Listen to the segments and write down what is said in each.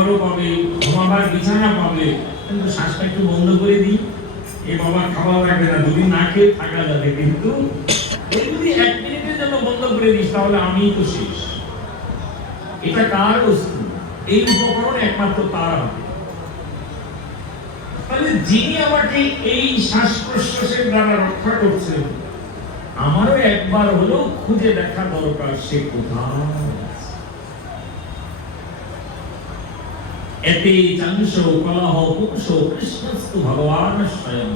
খাবারও পাবে, ঘুমাবার বিছানা পাবে, কিন্তু শ্বাসটা একটু বন্ধ করে দিই, এ বাবা খাবার লাগবে না, দুদিন না খেয়ে থাকা যাবে, কিন্তু এই যদি 1 মিনিটের জন্য বন্ধ করে দিস তাহলে আমি তো শেষ। এটা কার বস্তু? এই উপকরণ একমাত্র তার হবে। তাহলে যিনি আমাকে এই শ্বাস প্রশ্বাসের দ্বারা রক্ষা করছেন, আমারও একবার হলেও খুঁজে দেখা দরকার সে কোথায়। এতে চাংশ কলহ পুংস কৃষ্ণস্তু ভগবান স্বয়ং।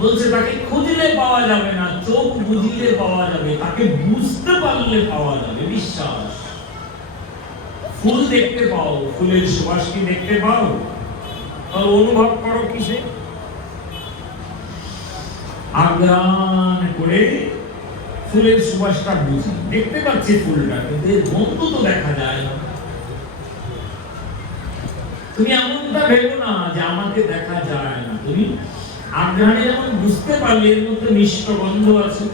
বলছে তাকে খুঁজলে পাওয়া যাবে না, চোখ বুঝিলে পাওয়া যাবে, তাকে বুঝতে পারলে পাওয়া যাবে। বিশ্বাস। ফুল দেখতে পাও, ফুলের সুবাস কি দেখতে পাও? আর অনুভব করো কিসে? আগ্রাণ করে ফুলের সুবাসটা বুঝি, দেখতে পাচ্ছি ফুলটা, কিন্তু এর গন্ধ তো দেখা যায় না। তুমি এমনটা ভেবো না যে আমাকে দেখা যায় না, তুমি আগ্রাণে যেমন বুঝতে পারলে এর মধ্যে মিষ্ট গন্ধ আছে,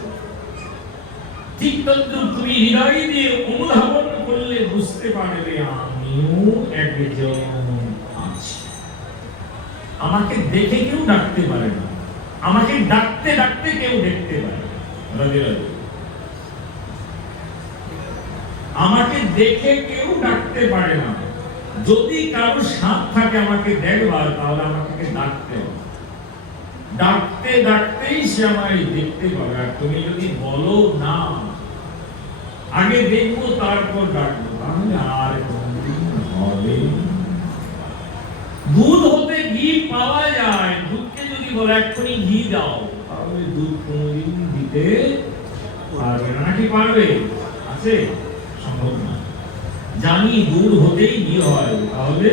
ঠিক তদ্রুপ তুমি হৃদয় দিয়ে অনুধাবন করলে বুঝতে পারবে আমিও একজন আছি। আমাকে দেখে কেউ ডাকতে পারে না, আমাকে ডাকতে ডাকতে কেউ দেখতে পারে। রাধে রাধে। আমাকে দেখে কেউ ডাকতে পারে না। যদি কারো সাথ থাকে আমাকে দেখবার, তাহলে আমাকে ডাকতে হবে। ডাকতে ডাকতেই সে আমায় দেখতে পাবে। আর তুমি যদি বলো না, আগে দেখবো তারপর ডাকবো, তাহলে আর কোনদিন হবে। দুধ হতে ঘি পাওয়া যায়, দুধকে যদি বলে এক্ষুনি ঘি দাও, তাহলে দুধ কোনদিন দিতে পারবে না। নাকি পারবে? আছে? সম্ভব না। জানি দুধ হতেই ঘি হয়, তাহলে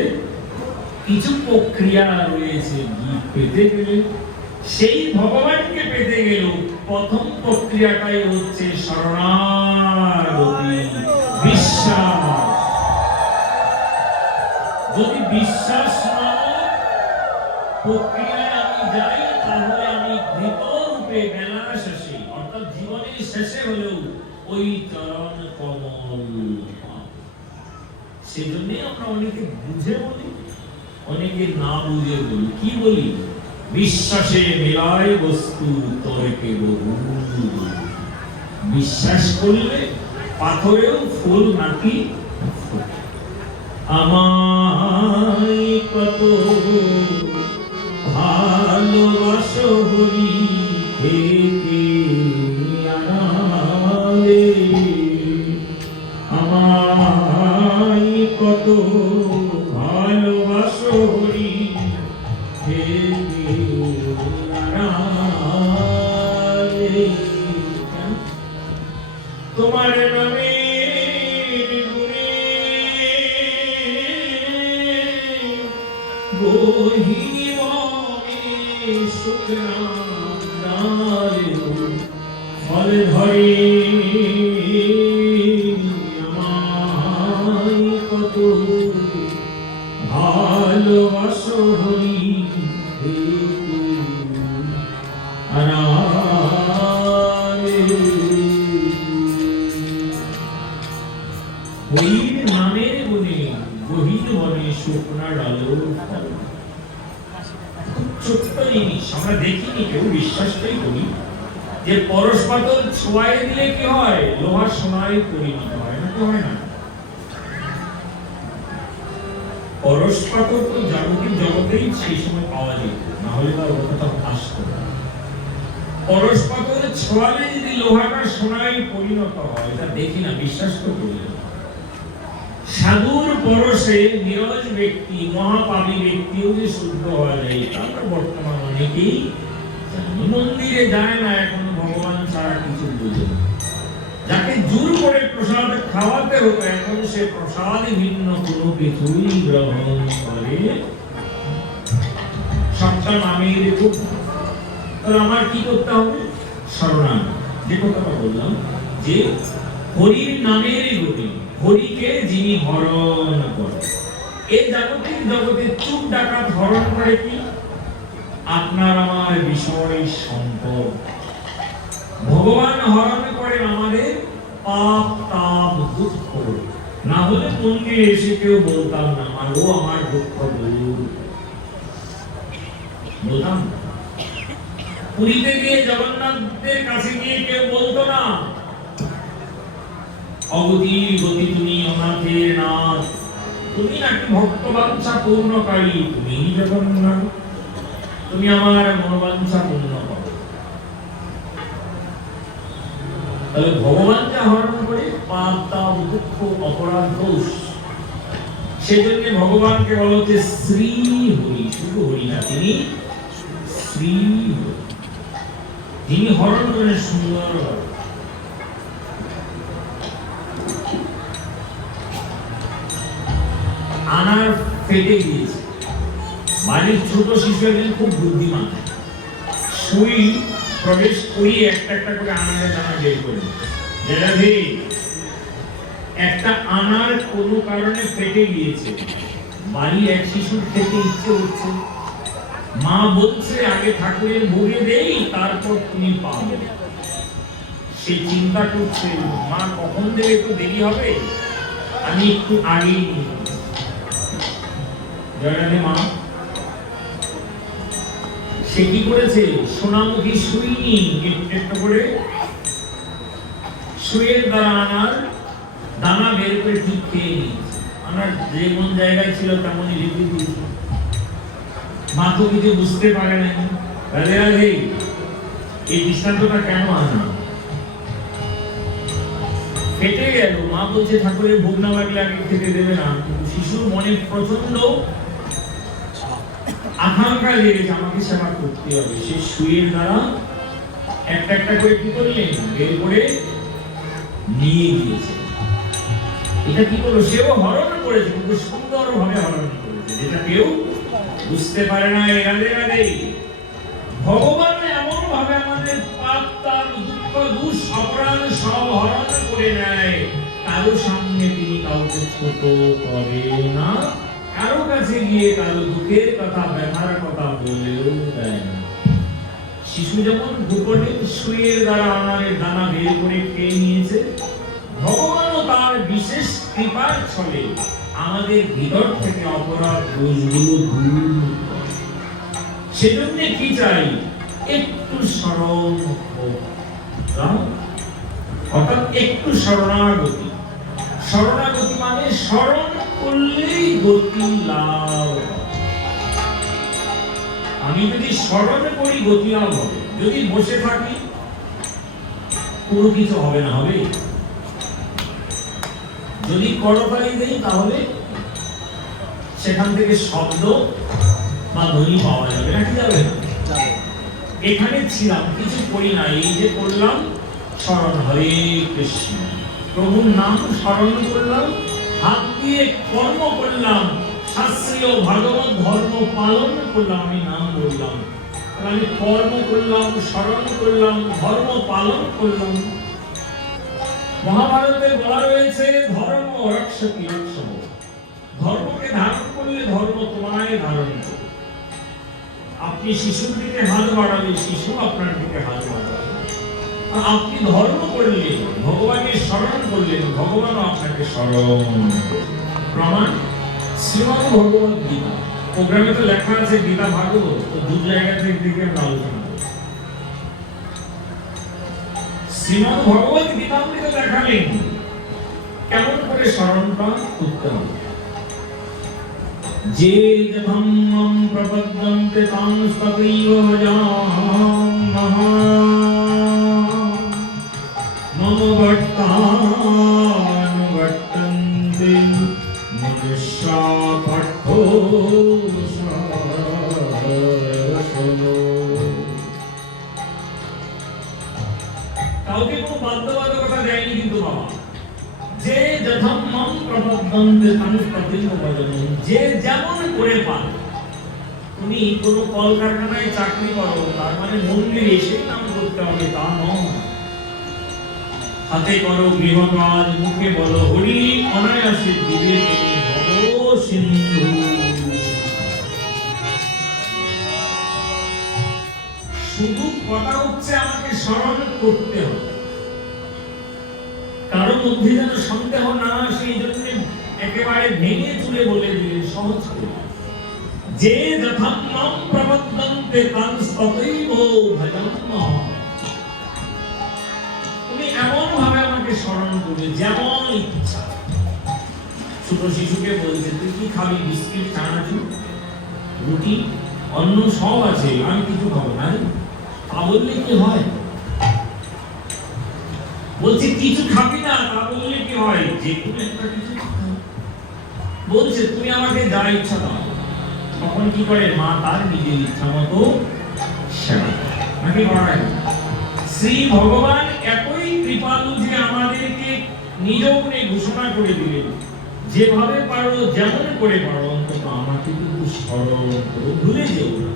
কিছু প্রক্রিয়া রয়েছে ঘি পেতে গেলে। সেই ভগবানকে পেতে গেল প্রথম প্রক্রিয়াটাই হচ্ছে শরণাগতি, বিশ্বাস। যদি বিশ্বাস প্রক্রিয়ায় আমি যাই, তাহলে আমি ঘৃত রূপে বেলার শেষে, অর্থাৎ জীবনের শেষে হলেও ওই চরণ কমল। সেজন্য আমরা অনেকে বুঝে বলি, অনেকে না বুঝে বলি। কি বলি? বিশ্বাসে মেলায় বস্তু তর্কে বহু। বিশ্বাস করলে পাথরেও ফুল নাকি। আমায় কত ভালোবাসো হরি থেকে আনালে, আমায় কত ভালোবাসো হরি থেকে আনালে। তোমার নামে বহিনী মনে শুকরার ফল ধরে, আমায় কত ভালোবাসো হরি আনারে। হরির নামের গুণে গহীন বনে শুকনার আলো। ছোট্ট জিনিস আমরা দেখিনি, কেউ বিশ্বাসটাই করি যে পরশ পাথর ছোঁয়ায় দিলে কি হয়? লোহার সোনায় পরিণত হয়। না, হয় না? পরশ পাথর তো জাগতিক জগতেই সেই সময় পাওয়া যেত, না হলে তার কথা আসতো না। পরশ পাথরের ছোঁয়ালে যদি লোহাটা সোনায় পরিণত হয়, এটা দেখি না, বিশ্বাস তো করি না। সাধুর পরশে নিরজ ব্যক্তি, মহাপাপী ব্যক্তিও যে শুদ্ধ হওয়া যায়, আমরা বর্তমান অনেকেই মন্দিরে যায় না, এখন ভগবান ছাড়া কিছু বুঝে না। যাকে জোর করে প্রসাদ খাওয়াতে হতো, এখন সে প্রসাদ ভিন্ন কোনো কিছুই গ্রহণ করে। সবটা নামের খুব। তাহলে আমার কি করতে হবে? শরণাগতি। যে কথাটা বললাম যে হরির নামের গুণে, হরিকে যিনি হরণ করে। এই জাগতিক জগতে চুপ ডাকাত হরণ করে কি? আপনার আমার বিষয় সম্পদ। ভগবান হরণ করে আমাদের পাপ, তাপ, দুঃখ। না হলে মন্দিরে এসে কেউ বলতাম না মাগো আমার দুঃখ দূর, বলতাম না। পুরীতে গিয়ে জগন্নাথের কাছে গিয়ে কেউ বলতো না অগতির গতি তুমি অনাথের নাথ, তুমি নাকি ভক্তবাঞ্ছা পূর্ণকারী, তুমি জগন্নাথ, তুমি আমার মনোবাঞ্ছা পূর্ণ করো। তাহলে ভগবান যা হরণ করে পাপ তাপ দুঃখ অপরাধ দোষ, সেজন্য ভগবানকে বলা হচ্ছে শ্রী হরি, শুধু হরি না, তিনি শ্রী হরি, যিনি হরণ করেন সুন্দর। আনার ফেটে গিয়েছে, বাড়ির ছোট শিশু একজন খুব বুদ্ধিমান, সুই প্রবেশ করিয়ে একটা একটা করে আনারের দানা বের করে একটা আনার কোনো কারণে ফেটে গিয়েছে, বাড়ির এক শিশুর খেতে ইচ্ছে হচ্ছে, মা বলছে আগে ঠাকুরের ভোগে দেই তারপর তুমি পাবে। সে চিন্তা করছে মা কখন দেবে, একটু দেরি হবে, আমি একটু আগেই নিয়ে জয়রাধে মা। সে কি করেছে, সোনামুখী সুই নিয়ে একটু করে সুইয়ের দ্বারা আনার দানা বের করে ঠিক খেয়ে নিয়েছে। আনার যেমন জায়গায় ছিল তেমনই রেখে দিয়েছে। মা তো কিছু বুঝতে পারে না। রাধে রাধে, এই দৃষ্টান্তটা কেন আনা? ফেটে গেল, মা বলছে ঠাকুরের ভোগ না লাগলে আগে খেতে দেবে না, কিন্তু শিশুর মনে প্রচন্ড আকাঙ্ক্ষা লেগেছে আমাকে সেবা করতে হবে। সে সুইয়ের দ্বারা একটা একটা করে কি করলেন, বের করে নিয়ে গিয়েছে। এটা কি করলো, সেও হরণ করেছে, কিন্তু সুন্দর ভাবে হরণ করেছে, যেটা কেউ বুঝতে পারে না। রাধে রাধে, ভগবান এমন ভাবে আমাদের পাপ তাপ দুঃখ দুষ অপরাধ সব হরণ করে নেয়, কারো সামনে তিনি কাউকে ছোট করে না, কারো কাছে গিয়ে কারো দুঃখের কথা ব্যথার কথা বলেও দেয় না। শিশু যেমন গোপনে সুইয়ের দ্বারা আনারের দানা বের করে খেয়ে নিয়েছে, ভগবানও তার বিশেষ কৃপার ছলে আমাদের ভিতর থেকে অপরাধ দোষগুলো দূর করে। সেজন্য কি চাই, একটু স্মরণ অর্থাৎ একটু শরণাগতি। শরণাগতি মানে স্মরণ করলেই গতি লাভ। আমি যদি স্মরণ করি গতি লাভ হবে, যদি বসে থাকি কোনো কিছু হবে না। হবে যদি করতালি দেই তাহলে সেখান থেকে শব্দ বা ধ্বনি পাওয়া যাবে নাকি যাবে না? এখানে ছিলাম, কিছু করি না, এই যে করলাম স্মরণ, হরে কৃষ্ণ, প্রভুর নাম স্মরণ করলাম, হাত দিয়ে কর্ম করলাম, শাস্ত্রীয় ভাগবত ধর্ম পালন করলাম, আমি নাম বললাম, আমি কর্ম করলাম, স্মরণ করলাম, ধর্ম পালন করলাম। মহাভারতে বলা রয়েছে ধর্ম রক্ষতি রক্ষম, ধর্মকে ধারণ করলে ধর্ম তোমায় ধারণ করবে। আপনি শিশুর দিকে হাত বাড়ালে শিশু আপনার দিকে হাত বাড়াবে। আপনি ধর্ম করলেন, ভগবানের স্মরণ করলেন, ভগবানও আপনাকে স্মরণ। প্রমাণ শ্রীমদ্ ভগবত গীতা। প্রোগ্রামে তো লেখা আছে গীতা ভাগবত, তো দু জায়গা থেকে দিকে আলোচনা। শ্রীমদ্ ভগবত গীতা তো দেখালেন কেমন করে স্মরণটা করতে হবে। যে ধম্মং প্রপদ্যন্তে তাং ততৈব ভজামহ, মম ভক্তানুবর্তন্তে মনুষ্যা পার্থো সরসো। কাউকে কোনো বাধ্যবাধকতা দেয়নি কিন্তু বাবা। যে যথম্মং প্রপদ্যন্তে তাং ততৈব ভজামহ, যে যেমন করে পারে। তুমি কোনো কলকারখানায় চাকরি করো, তার মানে মন্দিরে এসে নাম করতে হবে তা নয়। হাতে করো গৃহকাজ, মুখে বলো হরি, অনায়াসে দিবে তুমি ভব সিন্ধু। শুধু কথা হচ্ছে আমাকে স্মরণ করতে হবে। কারো মধ্যে যেন সন্দেহ না আসে, এই জন্য একেবারে ভেঙে চুরে বলে দিলেন সহজ করে, যে যথাম্মাম প্রবদ্ধন্তে তাং ততৈব ভজাম্যহং। তুমি এমন ভাবে আমাকে স্মরণ করবে যেমন ইচ্ছা। ছোট শিশুকে বলছে তুই কি খাবি, বিস্কিট, চানাচুর, রুটি, অন্ন সব আছে, আমি কিছু খাবো না। তা বললে কি হয়? বলছে কিছু খাবি না, তা বললে কি হয়? যে কোনো একটা কিছু বলছে তুমি আমাকে যা ইচ্ছা দাও। তখন কি করে মা তার নিজের ইচ্ছা মতো সেবা করে, নাকি করায় না? শ্রী ভগবান এতই কৃপালু যে আমাদেরকে নিজ গুণে ঘোষণা করে দিলেন, যেভাবে পারো যেমন করে পারো অন্তত আমাকে কিন্তু স্মরণ করো, ভুলে যেও না।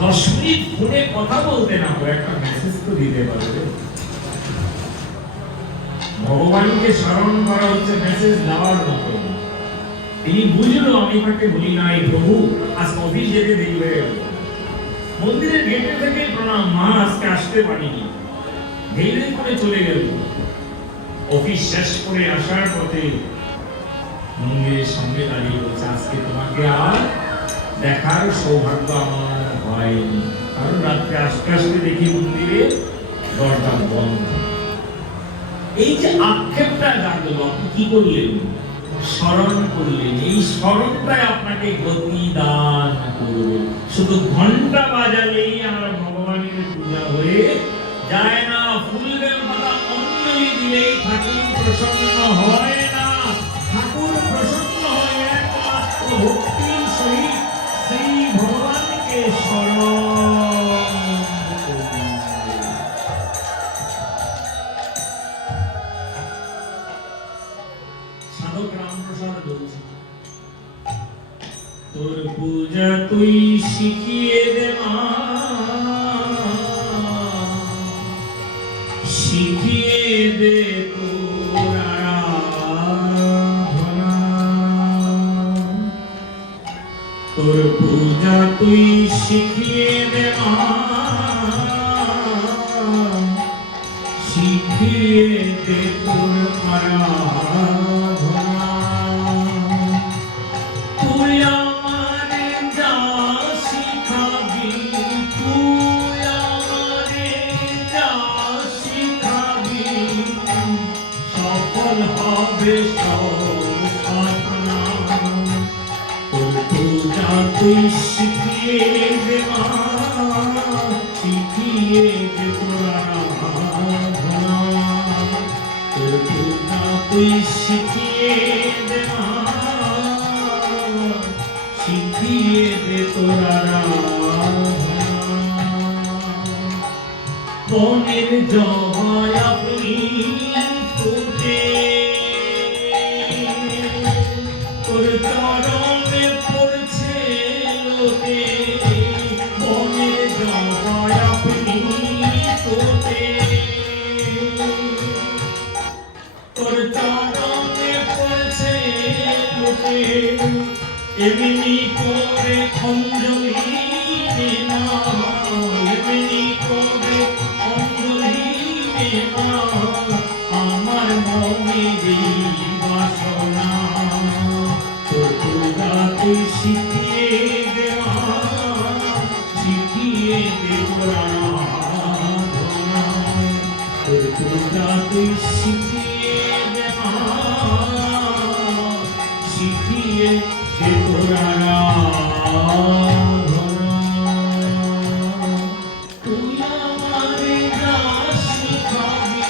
10 মিনিট ফোনে কথা বলতে না পারো, একটা মেসেজ তো দিতে পারবে। ভগবানকে স্মরণ করা হচ্ছে মেসেজ দেওয়ার মতো। তিনি বুঝলো আমি তাকে বলি নাই, প্রভু আজ অফিস যেতে দেরি হয়ে গেল। মন্দিরের গেটে থেকে প্রণাম, মা আজকে আসতে পারিনি, দেরি করে চলে গেল। অফিস শেষ করে আসার পথে মন্দিরের সামনে দাঁড়িয়ে বলছে আজকে তোমাকে আর দেখার সৌভাগ্য আমার হয়নি, কারণ রাত্রে আস্তে আস্তে দেখি মন্দিরে দরজা বন্ধ। এই যে আক্ষেপটা জানলো, আপনি কি করলেন? স্মরণ করলেন। এই স্মরণটাই আপনাকে গতি দান করবে। শুধু ঘন্টা বাজালেই আমার ভগবানের পূজা হয়ে যায় না, ফুল বেল পাতা অঞ্জলি দিলেই ঠাকুর প্রসন্ন হয় না। ঠাকুর প্রসন্ন হয় একমাত্র ভক্তির সহিত শ্রী ভগবানকে স্মরণ। সাধক রামপ্রসাদ বলছে তোর পূজা তুই শিখিয়ে দে মা, শিখিয়ে দে তোর আরাধনা। তোর পূজা তুই শিখিয়ে দে মা, শিখিয়ে দে তোর আরাধনা। তুই আমারে যা শিখাবি, তুই আমারে যা শিখাবি, সফল হবে সব সাধনা। তোর পূজা তুই শিখিয়ে দে মা, শিখিয়ে দে তোর আরাধনা। তোর পূজা তুই শিখিয়ে দে মা, শিখিয়ে দে তোর আরাধনা। বনের জবায় আপনি ফুটে, তোর চরণে পড়ছে লোকে। বনের জবায় আপনি ফুটে, তোর চরণে পড়ছে লোকে। এমনি করে অঞ্জলি দে না, এমনি করে অঞ্জলি দে না, আমার মনের বাসনা। তোর পূজা তুই শিখিয়ে দে মা, শিখিয়ে দে তোর আরাধনা। তোর পূজা তুই শিখিয়ে দে মা, শিখিয়ে দে তোর আরাধনা। তুই আমারে যা শিখাবি,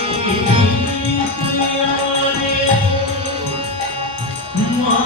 তুই আমারে মা,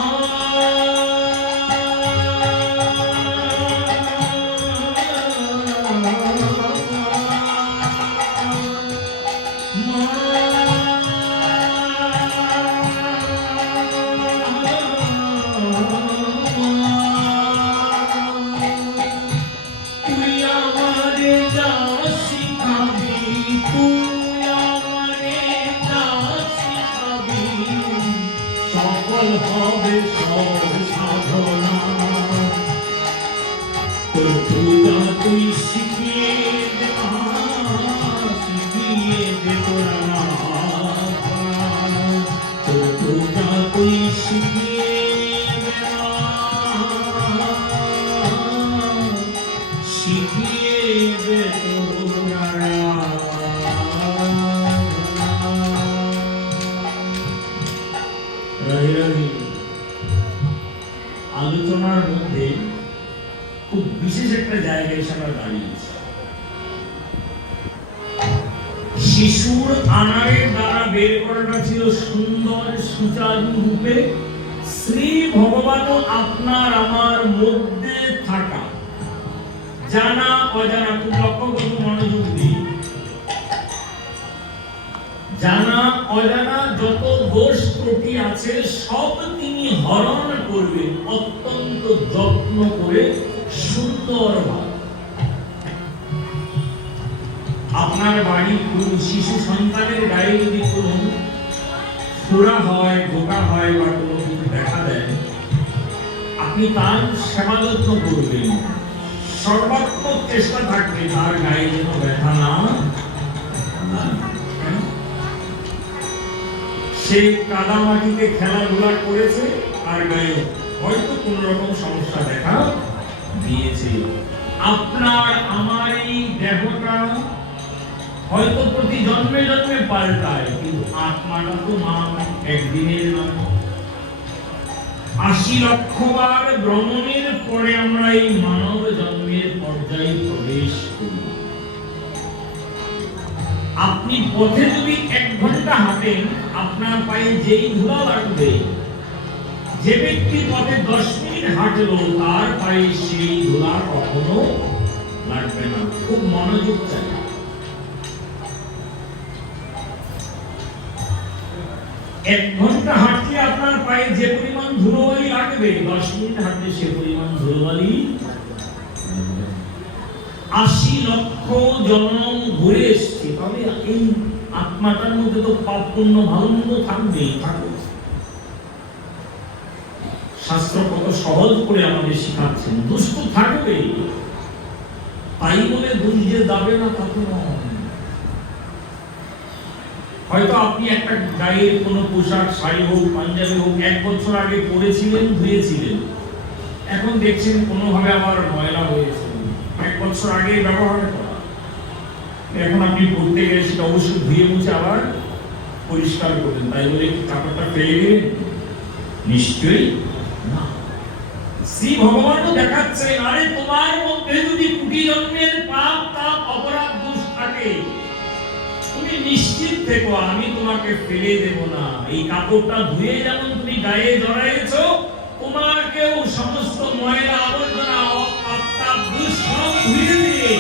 আলোচনার মধ্যে খুব বিশেষ একটা জায়গায় এসে আমরা দাঁড়িয়েছি। শিশুর আনারের দ্বারা বের করাটা ছিল সুন্দর সুচারু রূপে শ্রী ভগবানও আপনার আমার মধ্যে থাকা, জানা অজানা, খুব লক্ষ্য করুন, মনোযোগ দিয়ে, জানা অজানা যত দোষ ত্রুটি আছে সব তিনি হরণ করবেন অত্যন্ত যত্ন করে, সুন্দরভাবে। আপনার বাড়ি শিশু সন্তানের গায়ে যদি কোনো ফোড়া হয়, গোটা হয় বা কোনো কিছু দেখা দেয়, আপনি তার সেবা যত্ন করবেন, সর্বাত্মক চেষ্টা থাকবে তার গায়ে যেন ব্যথা না। সে কাদা মাটিতে খেলাধুলা করেছে আর গায়ে হয়তো কোন রকম সমস্যা দেখা দিয়েছে। আপনার আমার এই দেহটা হয়তো প্রতি জন্মে জন্মে পাল্টায়, কিন্তু আত্মাটা তো মা একদিনের নয়। ৮০ লক্ষ বার ভ্রমণের পরে আমরা এই মানব জন্মের পর্যায়ে প্রবেশ করি। আপনি পথে যদি ১ ঘন্টা হাঁটেন, আপনার পায়ে যেই ধুলা লাগবে, যে ব্যক্তি পথে ১০ মিনিট হাঁটলো তার পায়ে সেই ধুলা কখনো লাগবে না। খুব মনোযোগ চাই। এক ঘন্টা হাঁটলে আপনার পায়ে যে পরিমাণ ধুলোবালি লাগবে, ১০ মিনিট হাঁটলে সে পরিমাণ ধুলোবালি। ৮০ লক্ষ জন্ম ঘুরে এসছে, তবে এই আত্মাটার মধ্যে তো পাপ পুণ্য ভালো মন্দ থাকবেই, থাকুক। শাস্ত্র কত সহজ করে আমাদের শিখাচ্ছেন, দুষ্ট থাকবে, তাই বলে দুষ যে যাবে না তা তো নয়। হয়তো আপনি একটা গায়ের কোনো পোশাক, শাড়ি হোক, পাঞ্জাবি হোক, ১ বছর আগে পরেছিলেন, ধুয়েছিলেন, এখন দেখছেন কোনোভাবে আবার ময়লা হয়েছে। ১ বছর আগে ব্যবহার করা, এখন আপনি পড়তে গেলে সেটা অবশ্যই ধুয়ে মুছে আবার পরিষ্কার করবেন। তাই বলে কাপড়টা ফেলে দিলেন? নিশ্চয়ই না। শ্রী ভগবানও দেখাচ্ছে, আরে তোমার মধ্যে যদি কোটি জন্মের পাপ, তাপ, অপরাধ, দোষ থাকে, তুমি নিশ্চিত থেকো, আমি তোমাকে ফেলে দেব না। এই কাপড়টা ধুয়ে যেমন তুমি গায়ে জড়াইছো, তোমাকেও সমস্ত ময়লা আবর্জনা অপাপ দোষ সব ধুয়ে দিয়ে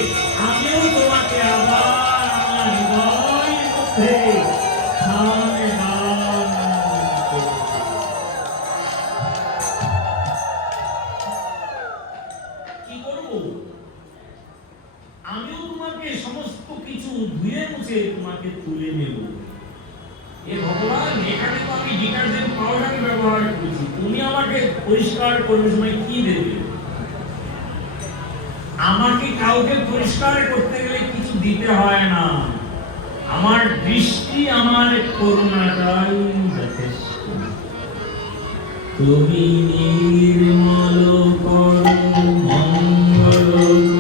আমিও তোমাকে আবার আমার হৃদয়ের মধ্যে স্থান দান করব। কি করব? আমিও তোমাকে সমস্ত কিছু ধুয়ে মুছে তোমাকে তুলে নেব। এ ভগবান, এখানে তো আমি ডিটারজেন্ট পাউডার ব্যবহার করছি, তুমি আমাকে পরিষ্কার করবে সময় কি দেবে? আমাকে কাউকে পরিষ্কার করতে গেলে কিছু দিতে হয় না, আমার দৃষ্টি, আমার করুণাটাই যথেষ্ট। তুমি নির্মল করো মঙ্গল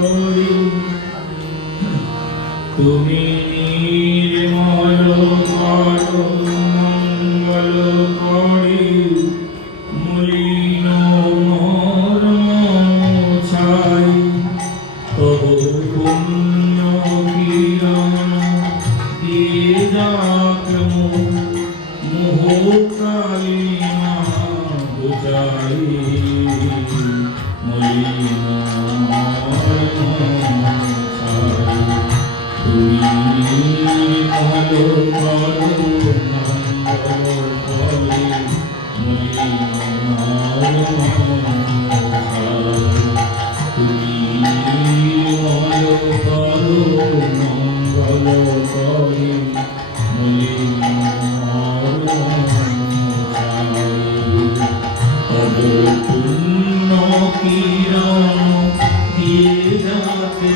করি, তুমি নির্মল করো মঙ্গল করি, মলিন মর্ম ছাই, তবু পুণ্য কিরণ দিয়ে যাক মোহ কালিমা বুঝাই, মলিন মর্ম ছাই, তুমি নির্মল করো মঙ্গল করি, মলিন মর্ম ছাই, তুমি নির্মল করো মঙ্গল করি, মলিন মর্ম ছাই, তবু পুণ্য কিরণ দিয়ে যাকে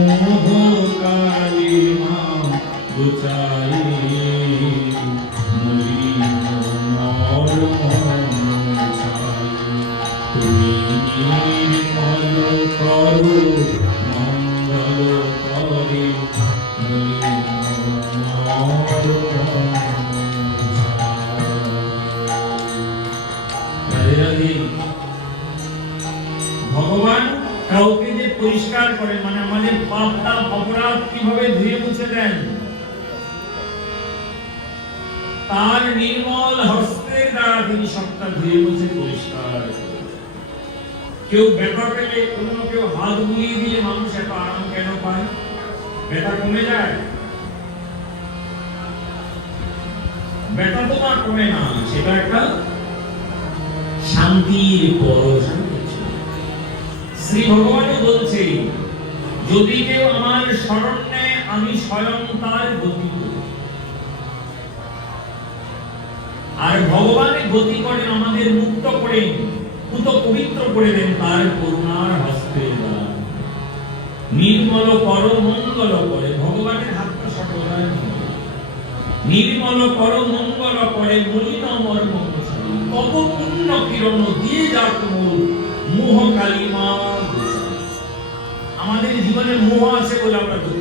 মোহ কালিমা বুঝাই, মলিন মর্ম ছাই, তুমি নির্মল করো মঙ্গল করি, মলিন মর্ম ছাই। রাধে। ভগবান কাউকে যে পরিষ্কার করেন, মানে আমাদের পাপ তাপ অপরাধ কিভাবে ধুয়ে মুছে দেন, তার নির্মল হস্তের দ্বারা তিনি সবটা ধুয়ে মুছে পরিষ্কার করেন। কেউ ব্যথা পেলে, অন্য কেউ হাত বুলিয়ে দিলে মানুষ এত আরাম কেন পায়? ব্যথা কমে যায়? ব্যথা তো আর কমে না, সেটা একটা শান্তির পরশ। শ্রী ভগবানও বলছে, যদি কেউ আমার শরণ নেয় আমি স্বয়ং তার গতি করি। আর ভগবানের গতি করেন, আমাদের মুক্ত করেন, পুত পবিত্র করে দেন তার করুণার হস্তের দ্বারা। নির্মল কর মঙ্গল করে, ভগবানের হাতটা সকলের নির্মল কর মঙ্গল করে, মলিন মর্ম তব পুণ্য কিরণ দিয়ে যাক মোর মোহ কালিমা। আমাদের জীবনে মোহ আছে বলে আমরা দুঃখ